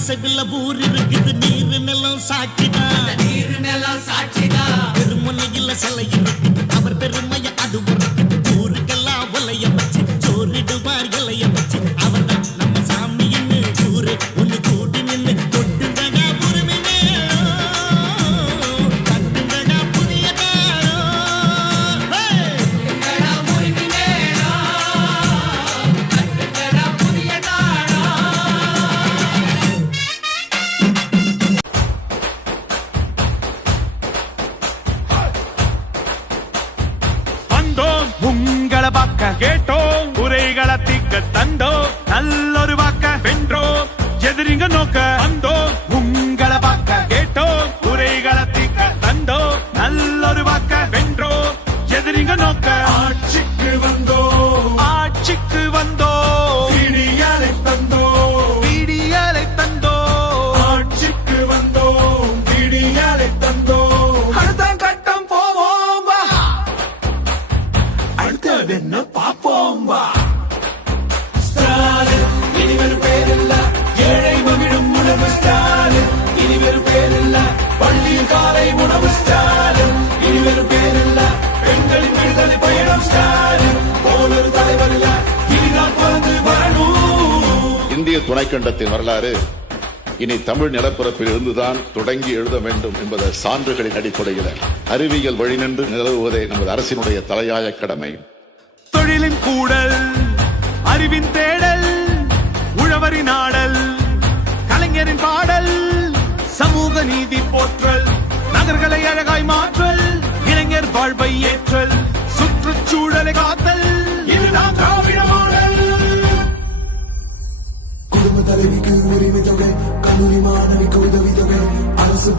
செவில ஊர் இருக்குது நீரு நிலம் சாட்சிதான் பெருமுனையில் சிலை இருக்குது அவர் பெருமைய அது உரைக்குது ஊருக்கெல்லாம் ஒலைய வச்சு சோறிடுவார் இலைய வச்சு அவர் தான் நம்ம சாமின்னு ஊரு ஒண்ணு கூடி நின்று தொட்டுங்கடா உரிமையே கட்டுங்கடா புதிய உங்களை பார்க்க கேட்டோம் உரைகளை தீக்க தந்தோம் நல்லொரு வாக்க வென்றோம் எதிரிங்க நோக்க வந்தோம் உங்களை பார்க்க கேட்டோம் உரைகளை தீக்க தந்தோம் நல்லொரு வாக்க வென்றோம் எதிரிங்க நோக்க ஆட்சிக்கு வந்தோம் விடியலை தந்தோம் ஆட்சிக்கு வந்தோம் விடியலை தந்தோம் அடுத்த கட்டம் போவோம் வா அடுத்ததென்ன பாப்போம் வா ஸ்டாலின் இனிவரும் பேரில்ல ஏழை மகிழும் உணவு ஸ்டாலின் இனிவரும் பேரில்ல பள்ளியில் காலை உணவு ஸ்டாலின் இனிவரும் பேரில்ல பெண்களின் விடுதலை பயணம் ஸ்டாலின் போலொரு தலைவர் இல்ல இனிதான் பிறந்து வரணும். இந்திய துணைக்கண்டத்தின் வரலாறு இனி தமிழ் நிலப்பரப்பில் இருந்துதான் தொடங்கி எழுத வேண்டும் என்பது சான்றுகளின் அடிப்படையில் அறிவியல் வழிநின்று நிலவுவதே நமது அரசினுடைய தலையாய கடமை. தொழிலின் கூடல் அறிவின் தேடல் உழவரின் ஆடல் கலைஞரின் பாடல் சமூக நீதி போற்றல் நகர்களை அழகாய் மாற்றல் இளைஞர் வாழ்வை ஏற்றல் சுற்றுச்சூழலை காத்தல் இதுதான் திராவிட மாடல். குடும்ப தலைவிக்கு உரிமை தொகை கல்லூரி மாணவிக்கு உதவி தொகை